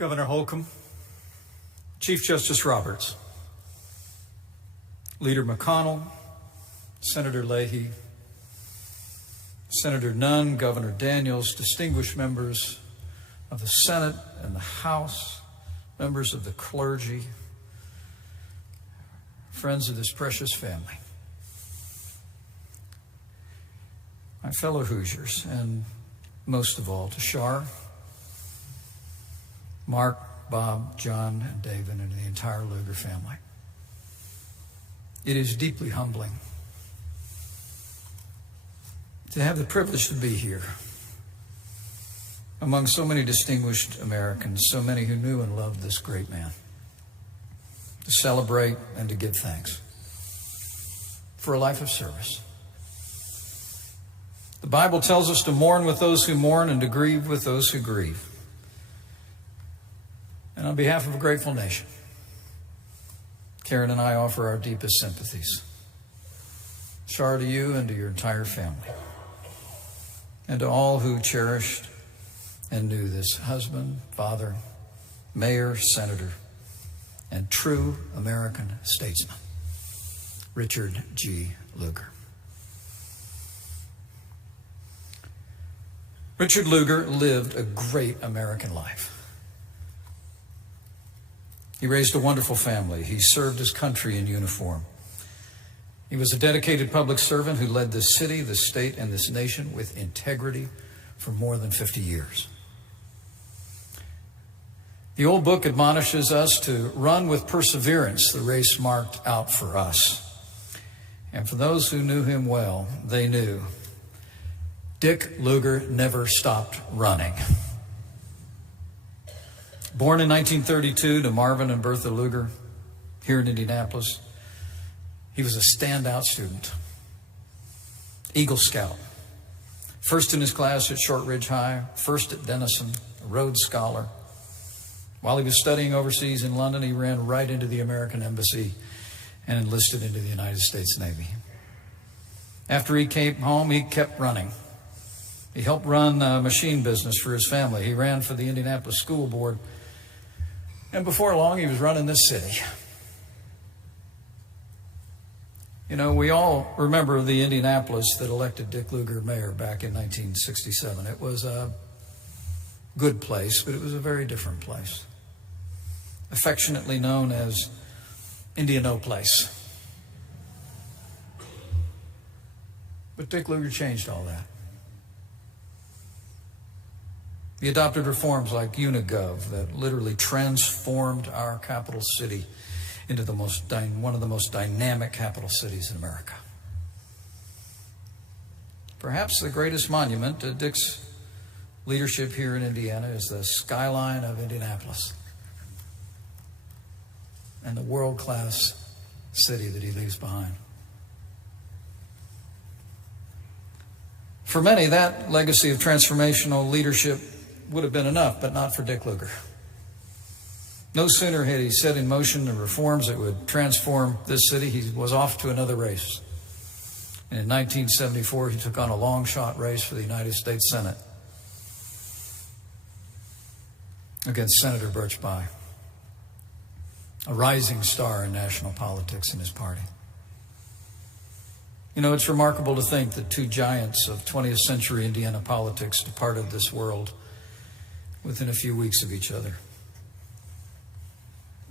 Governor Holcomb, Chief Justice Roberts, Leader McConnell, Senator Leahy, Senator Nunn, Governor Daniels, distinguished members of the Senate and the House, members of the clergy, friends of this precious family, my fellow Hoosiers, and most of all to Shar, Mark, Bob, John, and David, and the entire Lugar family. It is deeply humbling to have the privilege to be here among so many distinguished Americans, so many who knew and loved this great man, to celebrate and to give thanks for a life of service. The Bible tells us to mourn with those who mourn and to grieve with those who grieve. And on behalf of a grateful nation, Karen and I offer our deepest sympathies. Shar, to you and to your entire family, and to all who cherished and knew this husband, father, mayor, senator, and true American statesman, Richard G. Lugar. Richard Lugar lived a great American life. He raised a wonderful family. He served his country in uniform. He was a dedicated public servant who led this city, this state, and this nation with integrity for more than 50 years. The old book admonishes us to run with perseverance the race marked out for us. And for those who knew him well, they knew Dick Lugar never stopped running. Born in 1932 to Marvin and Bertha Lugar here in Indianapolis, he was a standout student, Eagle Scout, first in his class at Short Ridge High, first at Denison, a Rhodes Scholar. While he was studying overseas in London, he ran right into the American Embassy and enlisted into the United States Navy. After he came home, he kept running. He helped run a machine business for his family. He ran for the Indianapolis School Board. And before long, he was running this city. You know, we all remember the Indianapolis that elected Dick Lugar mayor back in 1967. It was a good place, but it was a very different place, affectionately known as Indianapolis. But Dick Lugar changed all that. He adopted reforms like Unigov that literally transformed our capital city into one of the most dynamic capital cities in America. Perhaps the greatest monument to Dick's leadership here in Indiana is the skyline of Indianapolis and the world-class city that he leaves behind. For many, that legacy of transformational leadership would have been enough, but not for Dick Lugar. No sooner had he set in motion the reforms that would transform this city, he was off to another race. And in 1974, he took on a long-shot race for the United States Senate against Senator Birch Bayh, a rising star in national politics in his party. You know, it's remarkable to think that two giants of 20th century Indiana politics departed this world within a few weeks of each other.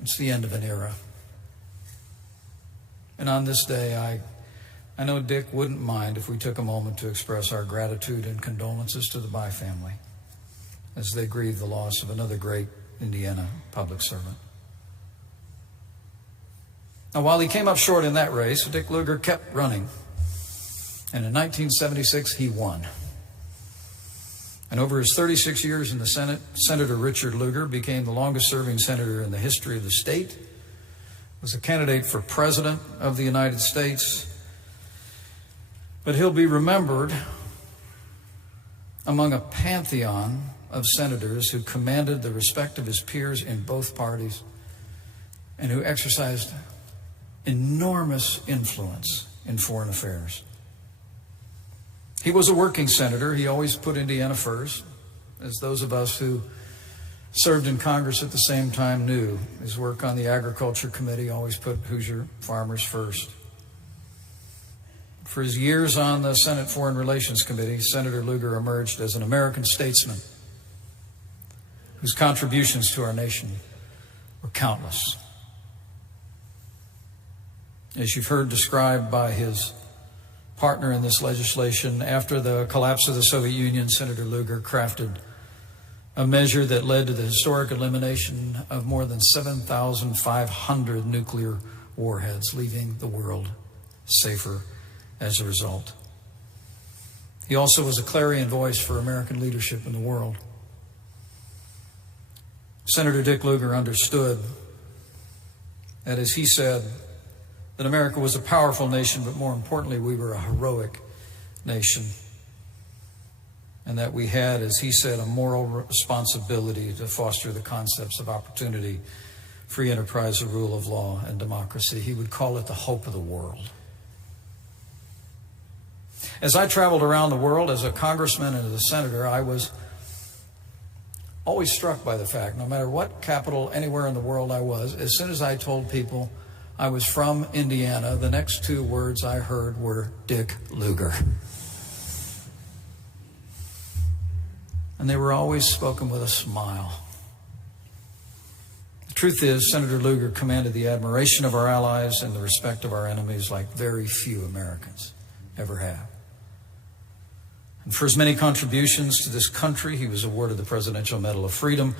It's the end of an era. And on this day, I know Dick wouldn't mind if we took a moment to express our gratitude and condolences to the Bayh family as they grieve the loss of another great Indiana public servant. Now, while he came up short in that race, Dick Lugar kept running. And in 1976, he won. And over his 36 years in the Senate, Senator Richard Lugar became the longest-serving senator in the history of the state, was a candidate for president of the United States. But he'll be remembered among a pantheon of senators who commanded the respect of his peers in both parties and who exercised enormous influence in foreign affairs. He was a working senator. He always put Indiana first, as those of us who served in Congress at the same time, knew his work on the Agriculture Committee always put Hoosier farmers first. For his years on the Senate Foreign Relations Committee, Senator Lugar emerged as an American statesman whose contributions to our nation were countless. As you've heard described by his partner in this legislation, after the collapse of the Soviet Union, Senator Lugar crafted a measure that led to the historic elimination of more than 7,500 nuclear warheads, leaving the world safer as a result. He also was a clarion voice for American leadership in the world. Senator Dick Lugar understood that, as he said, that America was a powerful nation, but more importantly, we were a heroic nation. And that we had, as he said, a moral responsibility to foster the concepts of opportunity, free enterprise, the rule of law, and democracy. He would call it the hope of the world. As I traveled around the world as a congressman and as a senator, I was always struck by the fact, no matter what capital anywhere in the world I was, as soon as I told people I was from Indiana, the next two words I heard were Dick Lugar. And they were always spoken with a smile. The truth is, Senator Lugar commanded the admiration of our allies and the respect of our enemies like very few Americans ever have. And for his many contributions to this country, he was awarded the Presidential Medal of Freedom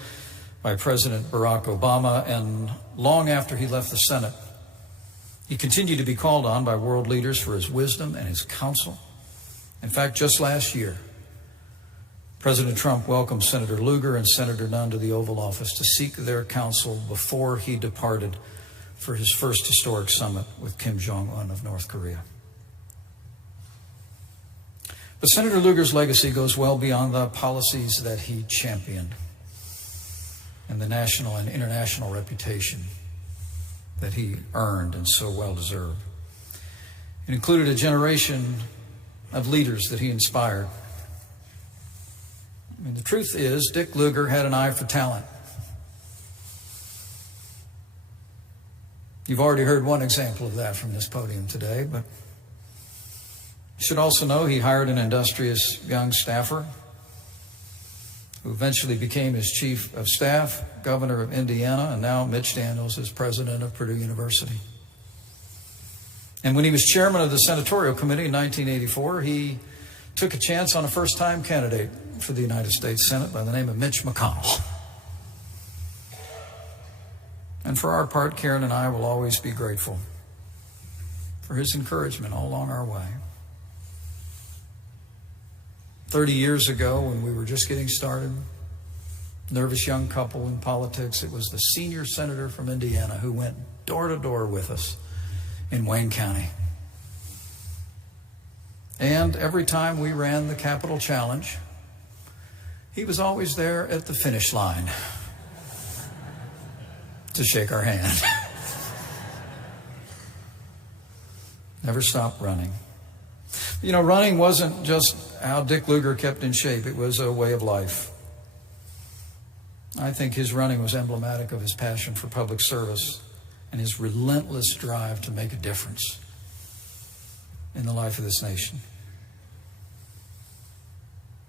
by President Barack Obama, and long after he left the Senate, he continued to be called on by world leaders for his wisdom and his counsel. In fact, just last year, President Trump welcomed Senator Lugar and Senator Nunn to the Oval Office to seek their counsel before he departed for his first historic summit with Kim Jong-un of North Korea. But Senator Lugar's legacy goes well beyond the policies that he championed and the national and international reputation that he earned and so well deserved. It included a generation of leaders that he inspired. I mean, the truth is, Dick Lugar had an eye for talent. You've already heard one example of that from this podium today, but you should also know he hired an industrious young staffer who eventually became his chief of staff, governor of Indiana, and now Mitch Daniels is president of Purdue University. And when he was chairman of the senatorial committee in 1984, he took a chance on a first-time candidate for the United States Senate by the name of Mitch McConnell. And for our part, Karen and I will always be grateful for his encouragement all along our way. 30 years ago, when we were just getting started, nervous young couple in politics, it was the senior senator from Indiana who went door to door with us in Wayne County. And every time we ran the Capital Challenge, he was always there at the finish line to shake our hand. Never stopped running. You know, running wasn't just how Dick Lugar kept in shape. It was a way of life. I think his running was emblematic of his passion for public service and his relentless drive to make a difference in the life of this nation.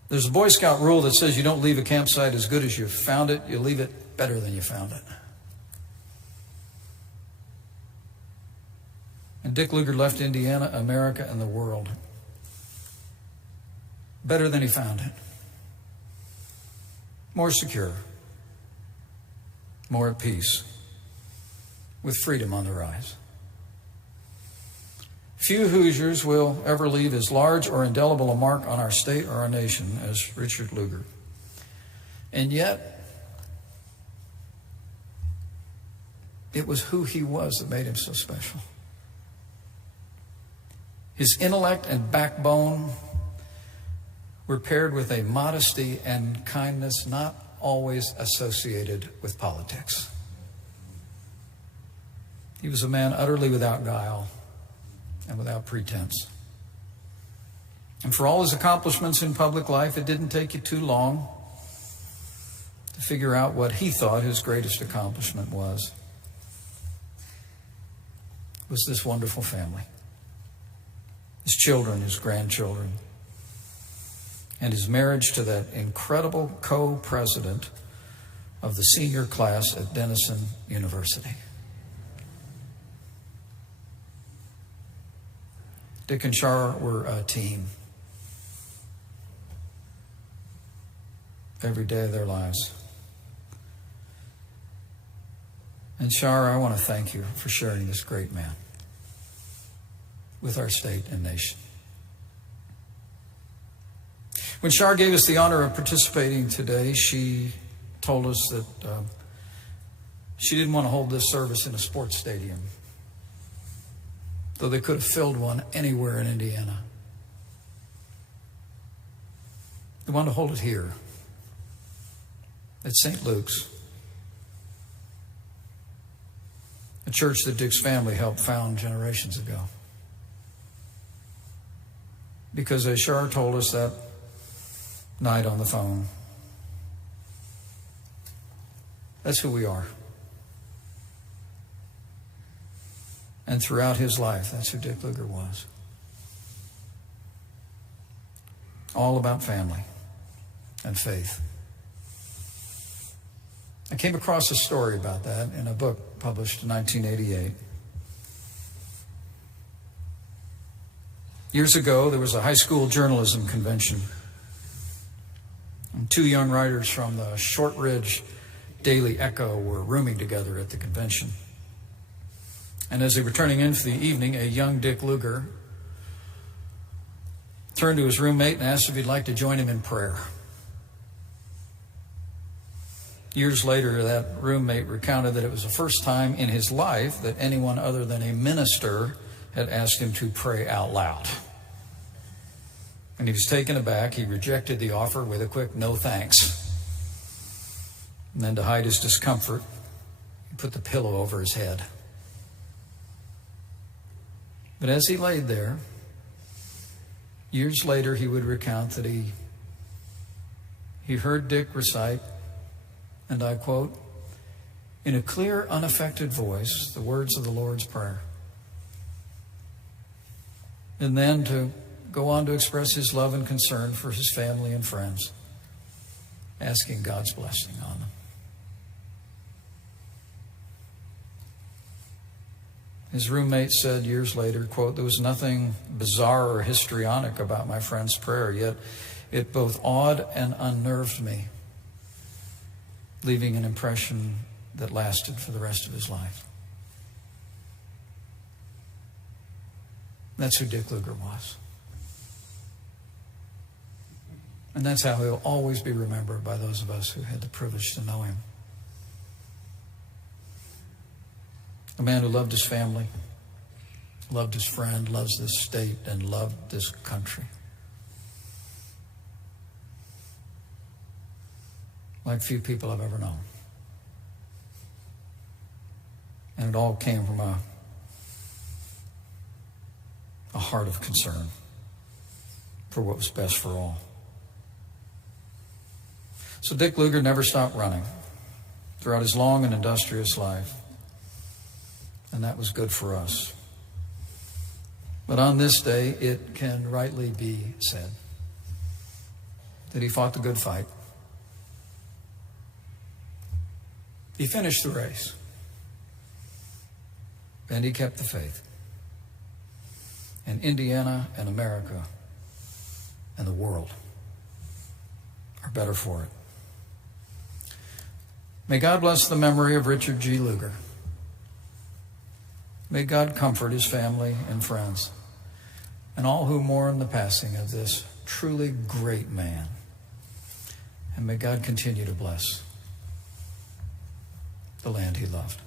There's a Boy Scout rule that says you don't leave a campsite as good as you found it, you leave it better than you found it. And Dick Lugar left Indiana, America, and the world better than he found it. More secure, more at peace, with freedom on the rise. Few Hoosiers will ever leave as large or indelible a mark on our state or our nation as Richard Lugar. And yet, it was who he was that made him so special. His intellect and backbone were paired with a modesty and kindness not always associated with politics. He was a man utterly without guile and without pretense. And for all his accomplishments in public life, it didn't take you too long to to figure out what he thought his greatest accomplishment was this wonderful family. His children, his grandchildren, and his marriage to that incredible co-president of the senior class at Denison University. Dick and Char were a team every day of their lives. And Char, I want to thank you for sharing this great man with our state and nation. When Char gave us the honor of participating today, she told us that she didn't want to hold this service in a sports stadium, though they could have filled one anywhere in Indiana. They wanted to hold it here at St. Luke's, a church that Dick's family helped found generations ago. Because as Char told us that night on the phone, that's who we are. And throughout his life, that's who Dick Lugar was. All about family and faith. I came across a story about that in a book published in 1988. Years ago, there was a high school journalism convention. And two young writers from the Shortridge Daily Echo were rooming together at the convention. And as they were turning in for the evening, a young Dick Lugar turned to his roommate and asked if he'd like to join him in prayer. Years later, that roommate recounted that it was the first time in his life that anyone other than a minister had asked him to pray out loud. And he was taken aback. He rejected the offer with a quick no thanks. And then to hide his discomfort, he put the pillow over his head. But as he laid there, years later, he would recount that he heard Dick recite, and I quote, in a clear, unaffected voice, the words of the Lord's Prayer. And then to go on to express his love and concern for his family and friends, asking God's blessing on them. His roommate said years later, quote, there was nothing bizarre or histrionic about my friend's prayer, yet it both awed and unnerved me, leaving an impression that lasted for the rest of his life. That's who Dick Lugar was. And that's how he'll always be remembered by those of us who had the privilege to know him. A man who loved his family, loved his friend, loves this state, and loved this country. Like few people I've ever known. And it all came from a heart of concern for what was best for all. So Dick Lugar never stopped running throughout his long and industrious life. And that was good for us. But on this day, it can rightly be said that he fought the good fight. He finished the race. And he kept the faith. And Indiana and America and the world are better for it. May God bless the memory of Richard G. Lugar. May God comfort his family and friends and all who mourn the passing of this truly great man. And may God continue to bless the land he loved.